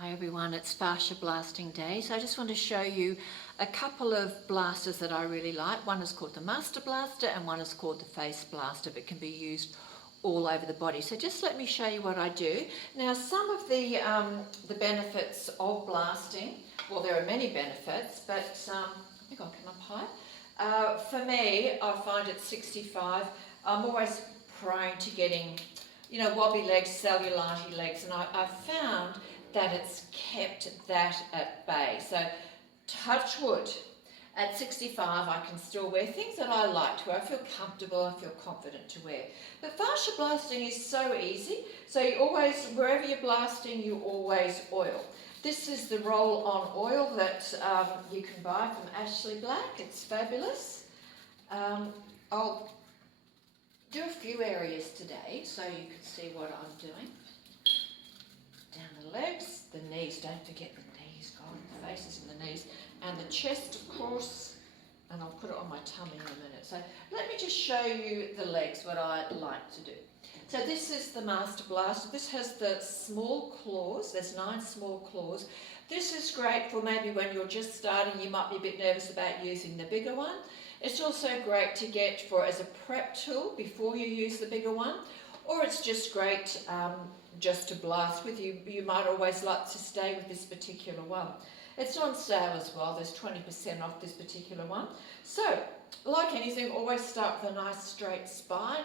Hi everyone, it's fascia blasting day. So I just want to show you a couple of blasters that I really like. One is called the Master Blaster and one is called the Face Blaster. It can be used all over the body. So just let me show you what I do. Now some of the benefits of blasting, well there are many benefits, but I think I'll come up high. For me, I find at 65, I'm always prone to getting, wobbly legs, cellulite legs, and I've found that it's kept that at bay. So touch wood, at 65 I can still wear things that I like to wear. I feel comfortable, I feel confident to wear. But fascia blasting is so easy. So you always, wherever you're blasting, you always oil. This is the roll-on oil that you can buy from Ashley Black. It's fabulous. I'll do a few areas today so you can see what I'm doing. Down the legs, the knees, don't forget the knees, God, the faces and the knees, and the chest of course, and I'll put it on my tummy in a minute. So let me just show you the legs, what I like to do. So this is the Master Blaster. This has the small claws, there's 9 small claws. This is great for maybe when you're just starting, you might be a bit nervous about using the bigger one. It's also great to get for as a prep tool before you use the bigger one, or it's just great just to blast with. You might always like to stay with this particular one. It's on sale as well, there's 20% off this particular one. So, like anything, always start with a nice straight spine.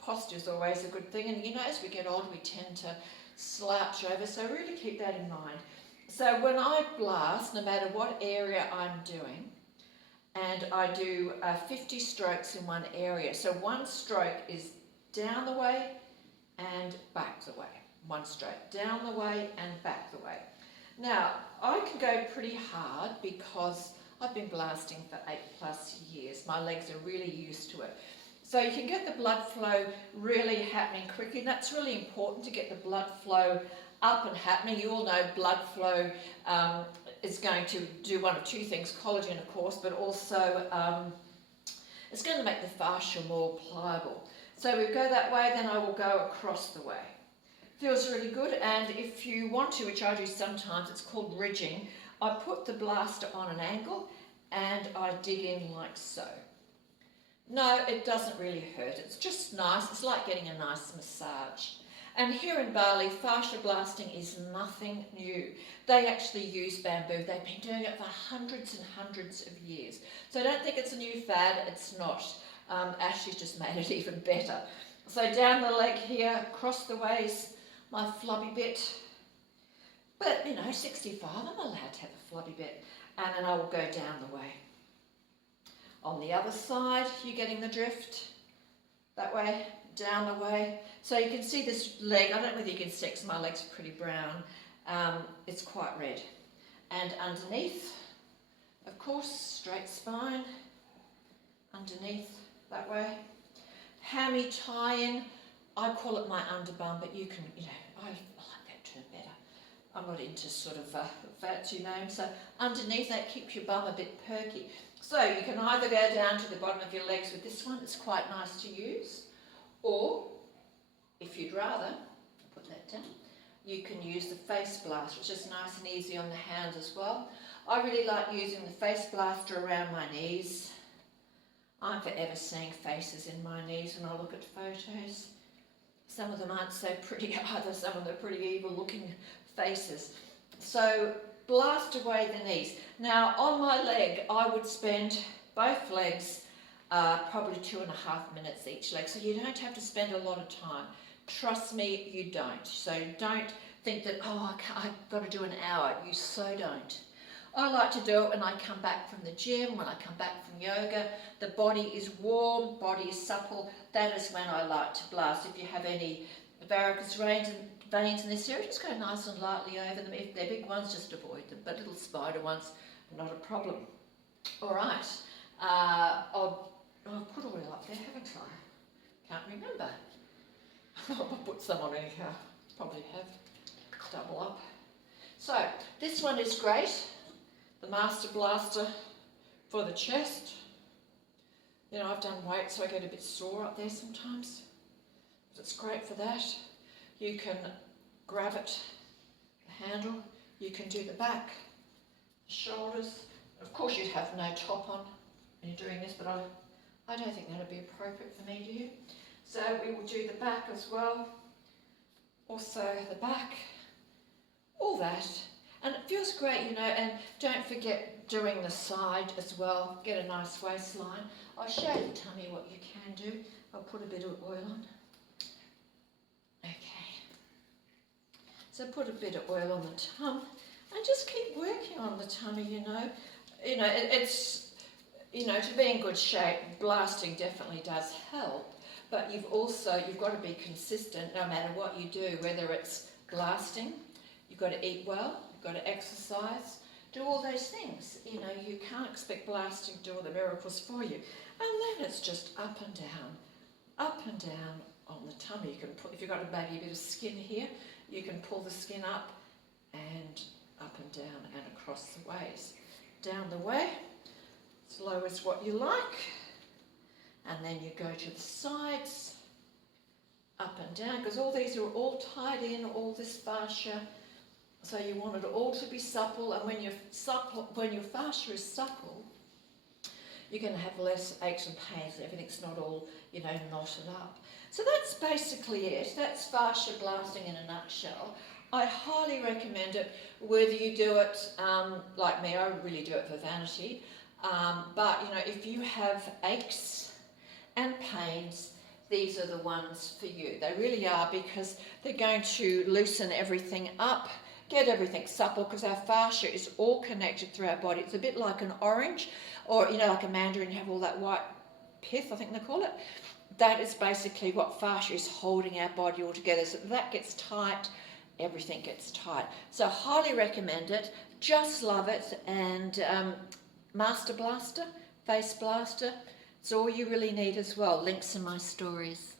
Posture's always a good thing, and as we get older we tend to slouch over, so really keep that in mind. So when I blast, no matter what area I'm doing, and I do 50 strokes in one area. So one stroke is down the way and back the way. One stroke down the way and back the way. Now, I can go pretty hard because I've been blasting for 8+ years. My legs are really used to it. So you can get the blood flow really happening quickly, and that's really important to get the blood flow up and happening. You all know blood flow is going to do one of 2 things, collagen of course, but also it's going to make the fascia more pliable. So we go that way, then I will go across the way. Feels really good, and if you want to, which I do sometimes, it's called ridging. I put the blaster on an angle and I dig in like so. No, it doesn't really hurt, it's just nice, it's like getting a nice massage. And here in Bali, fascia blasting is nothing new. They actually use bamboo. They've been doing it for hundreds and hundreds of years. So I don't think it's a new fad, it's not. Ashley's just made it even better. So down the leg here, across the waist, my flubby bit. But 65, I'm allowed to have a flubby bit. And then I will go down the way. On the other side, you're getting the drift. That way, down the way. So you can see this leg, I don't know whether you can see because my leg's pretty brown. It's quite red. And underneath, of course, straight spine. Underneath, that way. Hammy tie-in, I call it my underbum, but you can, I like that term better. I'm not into sort of fancy names. So underneath that keeps your bum a bit perky. So you can either go down to the bottom of your legs with this one, it's quite nice to use, or if you'd rather, put that down, you can use the Face Blaster, which is nice and easy on the hands as well. I really like using the Face Blaster around my knees. I'm forever seeing faces in my knees when I look at photos. Some of them aren't so pretty either, some of them are pretty evil looking faces. So blast away the knees. Now on my leg, I would spend both legs probably 2.5 minutes each leg, so you don't have to spend a lot of time. Trust me, you don't. So don't think that, I've got to do an hour. You so don't. I like to do it when I come back from the gym, when I come back from yoga. The body is warm, body is supple. That is when I like to blast. If you have any varicose veins in this area, just go nice and lightly over them. If they're big ones, just avoid them. But little spider ones, not a problem. All right. I'll put oil up there, haven't I? Can't remember. I'll put some on anyhow. Probably have. Double up. So, this one is great. The Master Blaster for the chest. I've done weights, so I get a bit sore up there sometimes. But it's great for that. You can grab it, the handle. You can do the back, shoulders. Of course you'd have no top on when you're doing this, but I don't think that would be appropriate for me, do you? So we will do the back as well. Also the back, all that. And it feels great, you know, and don't forget doing the side as well. Get a nice waistline. I'll show the tummy what you can do. I'll put a bit of oil on. Okay. So put a bit of oil on the tum and just keep working on the tummy, you know. You know, it's, you know, to be in good shape, blasting definitely does help. But you've got to be consistent no matter what you do, whether it's blasting, you've got to eat well, you've got to exercise, do all those things. You know, you can't expect blasting to do all the miracles for you. And then it's just up and down on the tummy. You can put, if you've got maybe a bit of skin here, you can pull the skin up and down and across the waist. Down the way, as low as what you like. And then you go to the sides, up and down, because all these are all tied in, all this fascia. So you want it all to be supple, and when your fascia is supple, you're going to have less aches and pains. Everything's not all, you know, knotted up. So that's basically it. That's fascia blasting in a nutshell. I highly recommend it, whether you do it like me. I really do it for vanity. But, you know, if you have aches and pains, these are the ones for you. They really are, because they're going to loosen everything up, get everything supple, because our fascia is all connected through our body. It's a bit like an orange, or, you know, like a mandarin, you have all that white pith, I think they call it. That is basically what fascia is holding our body all together. So that gets tight, everything gets tight. So highly recommend it, just love it. And Master Blaster, Face Blaster, it's all you really need as well. Links in my stories.